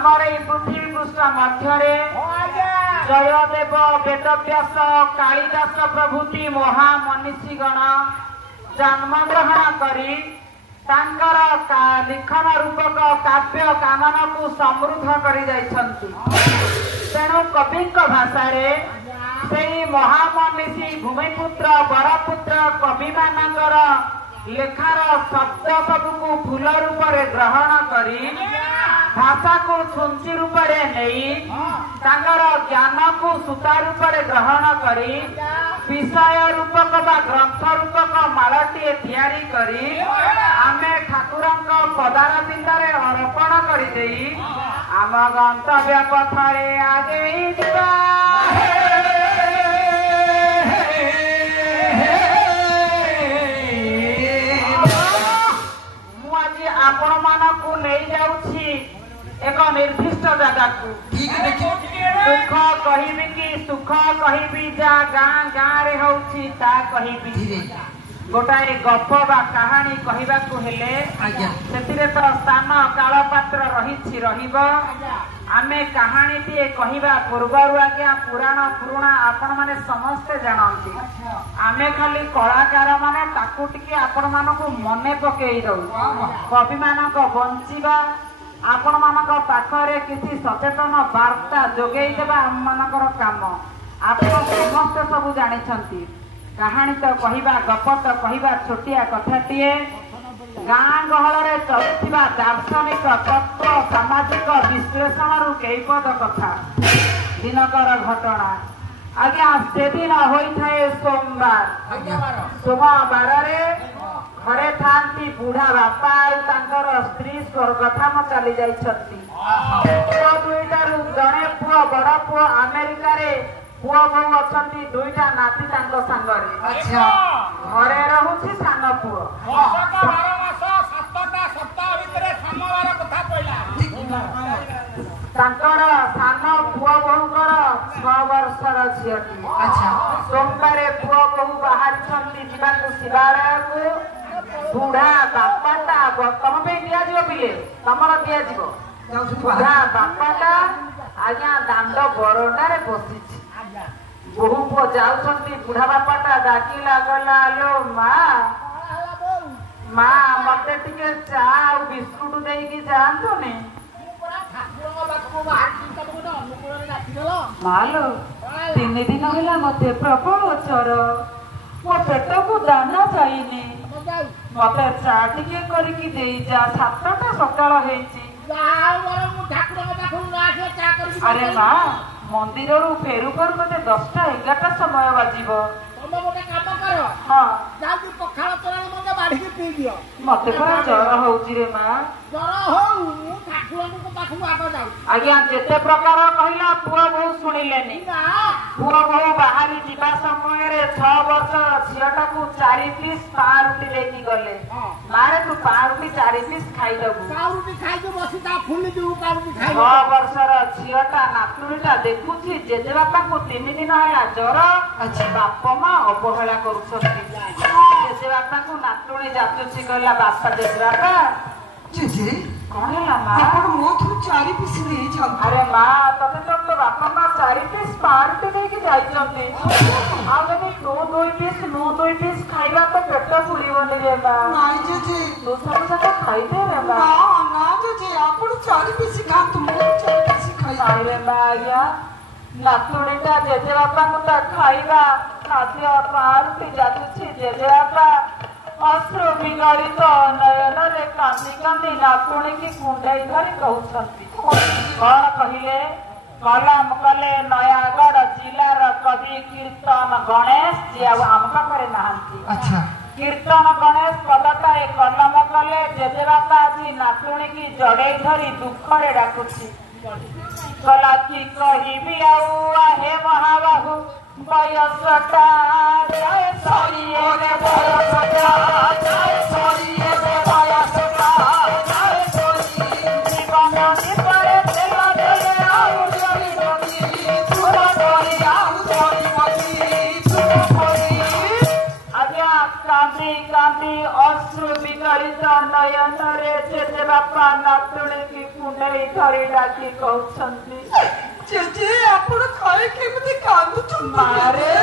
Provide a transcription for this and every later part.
आमर ये पृथ्वी पृष्ठ मध्य जयदेव वेदव्यास कालिदास प्रभृति महामनीषीगण जन्म ग्रहण करी तांकर लिखन रूपक काव्य कानन को समृद्ध करी जाइछंती। तेणु कवि भाषा से महामनीषी भूमिपुत्र बरपुत्र कवि मानकर लेखार शब्द सबको फूल रूप ग्रहण करी भाषा को छुंची रूप नहीं ज्ञान को सूता रूप ग्रहण करी विषय रूपक बा ग्रंथ रूपक मालटीए तैयारी करी आमे ठाकुरंक पदारविंदरे अर्पण करी आम गंतव्य पथरे आगे जिबा। आपण मानकु नहीं जाउछि एक निर्दिष्ट जगह को दुख कहिबी कि सुख कहिबी जा गाँ गाँ रे होउछि ता कहिबी गोटाए गप बा कहानी कहबाकू हेले सेतिरे तो स्थान काल पात्र रहिछि रहिबो। आमे कहानी टीए कहवा पूर्वर आज्ञा पुराण पुराणा आपण माने समस्ते जानती आमे खाली कलाकार माने ताकू टिके आपण मानकु मने पकेई दउ कवि मानक बंचिबा आपण मानक पाखरे किसी सचेतन वार्ता जोगेई देबा हम मानकर काम आपण समस्ते सब जानिछंती। कहानी तो कहवा गप तो कहवा छोटिया कथाटीए गाँ गहल चलुवा दार्शनिक तत्व सामाजिक विश्लेषण रु कई पद कथा दिनकर घटना आज्ञा से दिन होता है सोमवार सोमवार घरे थांती बुढ़ा बापा स्त्री स्वर्गधाम चली जाइछंती पुओ दुईटारू जड़े पुओ बड़ पुओ अमेरिका रे पुओ बहु अछंती दुईटा नाती तांको सांगरे घरे रहुछि सान पुओ तांकर सान पुओ बहुकर 6 वर्षर झीटी सोमवार पुओ बहु बाहर जावाक शिवालय को बुढ़ा बापाटा तम पे दिया पिले तमर दिया बुढ़ा बापाटा आज्ञा दांड बरंडारे बसी बहु पुओ जाउछंती बुढ़ा बापाटा डाकिला गला लो माँ मते टिके चा बिस्कुट देकी जातुनी मालो 3 दिन है मत प्रबल चर मो पेट को दाना चाहिए मत चा टिके करके दे जा 7टा सकाळ हेची अरे माँ मंदिर रू फेरू पर मते 10टा 11टा समय बाजिबो मते जर होउची रे माँ आज्ञा जेते प्रकार कहला पुओ बहु शुणिलेनी पुओ बहु बाहरी जीवा समय रे 6 वर्ष झीटा को 4 पीस पारुटी देकी गले मारे तू पारुटी 4 पीस खाई दबु पारुटी खाई जो बसिता फुली दु पारुटी खाई 6 वर्षर झीटा नातुरीटा देखुची जेजे बापा को 3 दिन होला जर बाप मां अवहेला करूछथि जेजे बापा को नातुणी जातुची कहला बापा जेजे बापा जेजे कौन है माँ अपन मोथ 4 पीस ले जाओ अरे माँ तते तो बापा माँ 4 पीस पार्टी दे के जाई जंती आ जने 2 पीस 2 पीस खाइबा तो पेट फुलिबनी रे माँ नाइ जेजे तो सब खाई दे रे माँ ना जेजे अपन 4 पीस खा तुम 4 पीस खाई अरे माँ या नातुणीटा जेजे बापा को तो खाइबा नातिया पार्टी जातुची जेजे बापा अश्रु विगलित नयन रे कांदी कांदी नातुणी की कुंडई धरी कहउछंती कौन कहिले कलम कले नयागढ़ जिलार कवि कीर्तन गणेश जी आम पाखे नहांती अच्छा कीर्तन गणेश पदटा कलम कले जेजे बापा आज नातुणी की जड़े धरी दुख रे डाकुची कला की कहिबी आउ हे महाबाहु बयसटा जय सरिये रे बयसटा जय सरिये रे बयसटा जय सरिये जीवन निपरे तेला देले आउ जरी मती तुरा करी आउ जरी मती तुरा करी आज्ञा कांदी कांदी अश्रु विगलित नयन रे जेजे बापा नातुणी की कुंडई धरी डाकी कहउछंती जेजे आपण खाए केमती कांदुछन मारे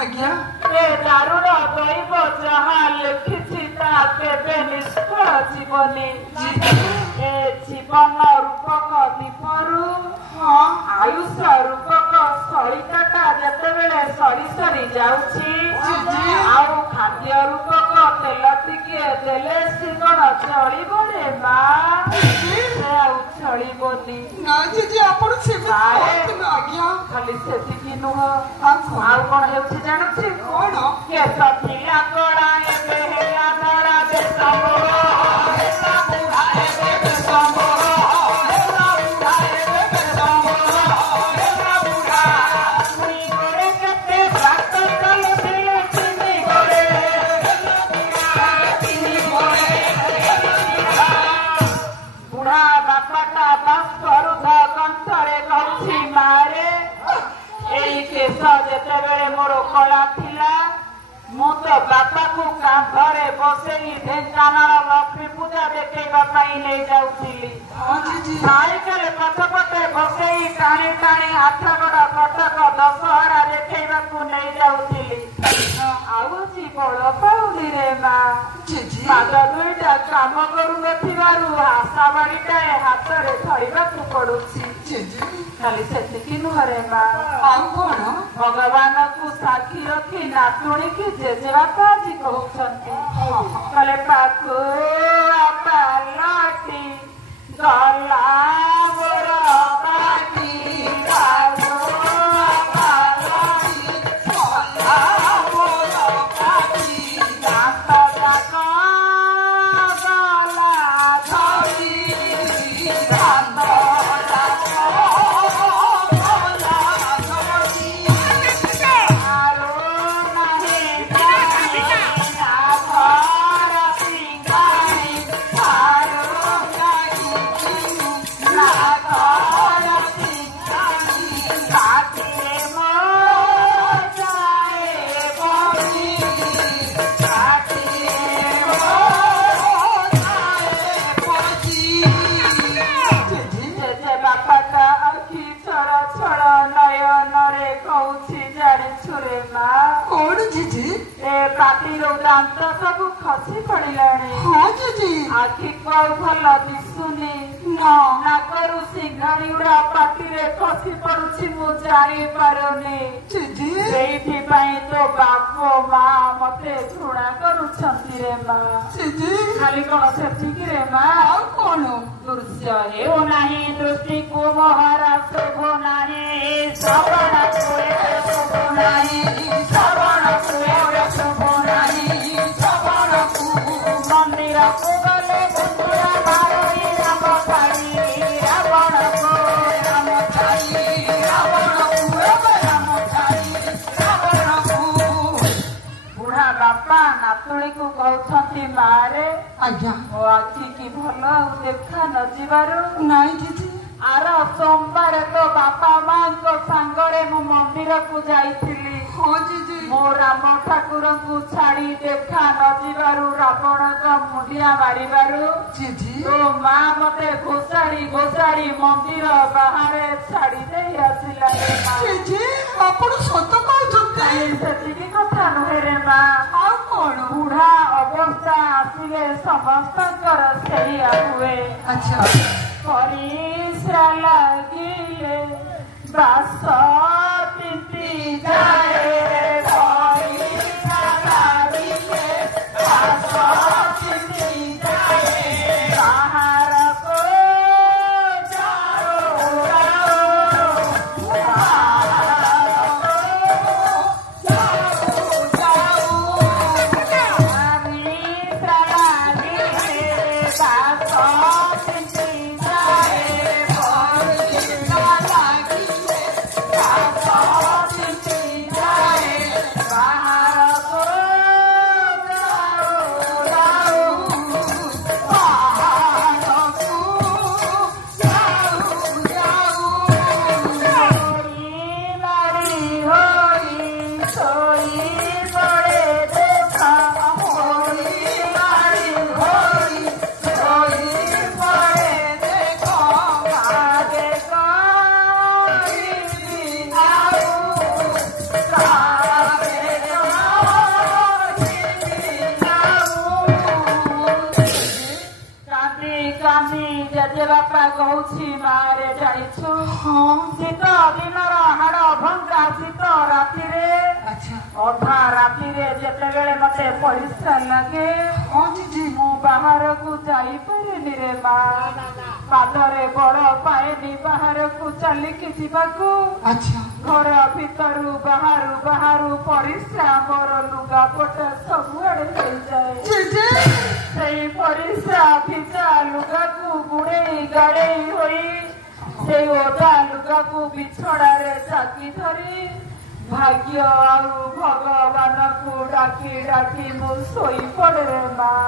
आज्ञा ए दारुण दैव जहा लिखिछि ता केबे निष्फल जीवनी ए जीवन रूपक दीपरू आयुष रूपक सरिताटा जेतेबेले सरी सरी जाउछि आउ खाद्य रूपक तेल टिके देले सिगण चलिबो रे मा से आउ चलिबोनी ना जेजे आपण सेमे आज्ञा खाली सेतिकी नुह आउ कोन हेउछि जानुछि कोन के सथिला कोड़ा एबे हेला धरा बे समो हेला बुढ़ा एबे समो हेला बुढ़ा एबे समो हेला बुढ़ा मुई गोरे कते बात कल दिले चिनी गोरे हेला बुढ़ा चिनी गोरे बुढ़ा बापाटा बस करू ध कंठरे कहछि मारे एई केस जेतेबेले मोर कला थिला मु तो बापा को कांधरे बसेई ढेंकानाल लक्ष्मी पूजा देखेଇବା ପାଇଁ ନେଇ ଯାଉଥିଲି ସାଇକେଲ ପଛପଟେ ବସେଇ ଟାଣି ଟାଣି ଆଠଗଡ଼ କଟକ ଦଶହରା ଦେଖେଇବାକୁ ନେଇ ଯାଉଥିଲି ଆଉ ବଳ ପାଉନି ରେ ମା ପାଦ ଦୁଇଟା କାମ କରୁନଥିବାରୁ ଆଶା ବାଡ଼ିଟାଏ ହାତରେ ଧରିବାକୁ ପଡୁଛି ଖାଲି ସେତିକି ନୁହଁରେ ମା ଆଉ କଣ ଭଗବାନଙ୍କୁ ସାକ୍ଷୀ ରଖି ନାତୁଣୀକି ଜେଜେବାପା ଆଜି କହୁଛନ୍ତି କଲେ ପାକୁ ପାଲଟି ଗଲା ମୋର ପାଟି ପାକୁ ପାଲଟି ଗଲା ମୋର ପାଟି ଦାନ୍ତ ଯାକ ଗଲା ଧରି ଦାନ୍ତ ପାଟିରୁ ଦାନ୍ତ ସବୁ ଖସି ପଡିଲାଣି ଆଖି ଭଲ ଦିଶୁନି ନାକରୁ ସିଙ୍ଘାଣି ଗୁଡା ପାଟିରେ ଖସି ପଡୁଛି ମୁଁ ଜାଣିପାରୁନି ସେଇଥିପାଇଁ ତୋ ବାପ ମା ମତେ ଘୃଣା କରୁଛନ୍ତି ରେ ମା ଖାଲି କଣ ସେତିକି ରେ ମା ଆଉ କଣ ଦୃଶ୍ୟ ହେଉ ନାହିଁ ଦୃଷ୍ଟିକୁ ମହାରା ଶୋଭ ନାହିଁ ଶ୍ରବଣକୁ ଶୋଭ ନାହିଁ ଶ୍ରବଣକୁ ଶୋଭ ନାହିଁ ଶ୍ରବଣକୁ ମନ୍ଦିରକୁ ଗଲେ ବୁନ୍ଦୁରା ମାରି ରାମ ଛାଡ଼ି ରାବଣକୁ ରାମ ଛାଡ଼ି ରାବଣକୁ ରାମ ଛାଡ଼ି ରାବଣକୁ ବୁଢା ବାପା ନାତୁଣୀକୁ କହୁଛନ୍ତି ମାରେ ଆଜ୍ଞା ମୋ ଆଖି କି ଭଲ ଆଉ ଦେଖା ନ ଯିବାରୁ ନାଇଁ ଦିଦି ଆର ସୋମବାର ତ ବାପା ମାଙ୍କ ସାଙ୍ଗରେ ମୁଁ ମନ୍ଦିରକୁ ଯାଇଥିଲି ମୋ ରାମ ଠାକୁରଙ୍କୁ ଛାଡି ଦେଖା ନ ଯିବାରୁ ରାବଣଙ୍କ ମୁଣ୍ଡିଆ ମାରିବାରୁ ତୋ ମା ମତେ ଘୋଷାଡି ମନ୍ଦିର ବାହାରେ ଛାଡି ଦେଇ ଆସିଲା ଆପଣ ସତ କହୁଛନ୍ତି ସେତିକି କଥା ନୁହେଁ ରେ ମା ଆଉ କଣ ବୁଢା ଅବସ୍ଥା ଆସିଲେ ସମସ୍ତଙ୍କର ସେଇଆ ହୁଏ ଆଚ୍ଛା ପରିଶ୍ରା ଲାଗିଲେ ବାସ ତିନ୍ତି ଯାଏ ପରିଶ୍ରା ଲାଗିଲେ ବାସ ତିନ୍ତି ଯାଏ ବାହାରକୁ बापा कहूची मारे जाइछु शीत दिनर हाड़ भंगा शीत राति अधा राति जेतेबेले मते परिश्रा लगे मु बाहर को जाई पारेनी रे माँ पादरे बड़ पाएनी बाहर को चलिकी जीवाकू घर भितरू बाहरु बाहरु परिश्रा मोर लुगापट सबुआड़े जाए परिश्रा भिजा लुगा को गुड़े गाड़े से ओदा लुगा को बिछड़े जाकी धरी भाग्य आउ भगवान को डाकी डाकी मु सोई पड़े माँ